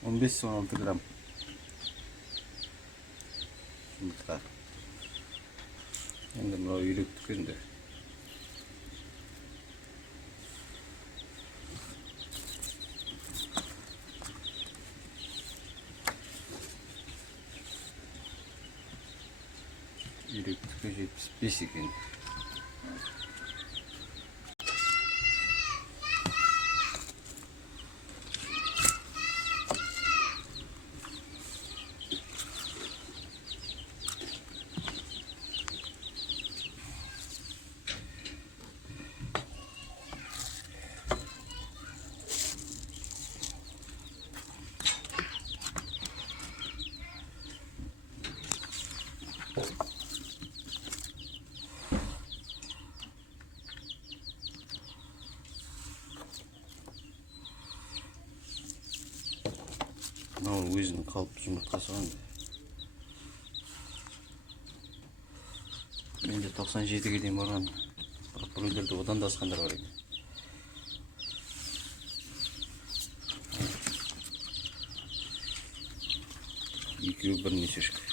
15-16 грамм жұмыртқа. Енді мынау үйректікі енді. Үйректікі 75 екен. Мынау өзінің қалыпты жұмыртқасы ғой. Менде 97-ге дейін барған. Бірақ бір үйлерде одан да асқандар бар екен. Екеуі бірнеше шық.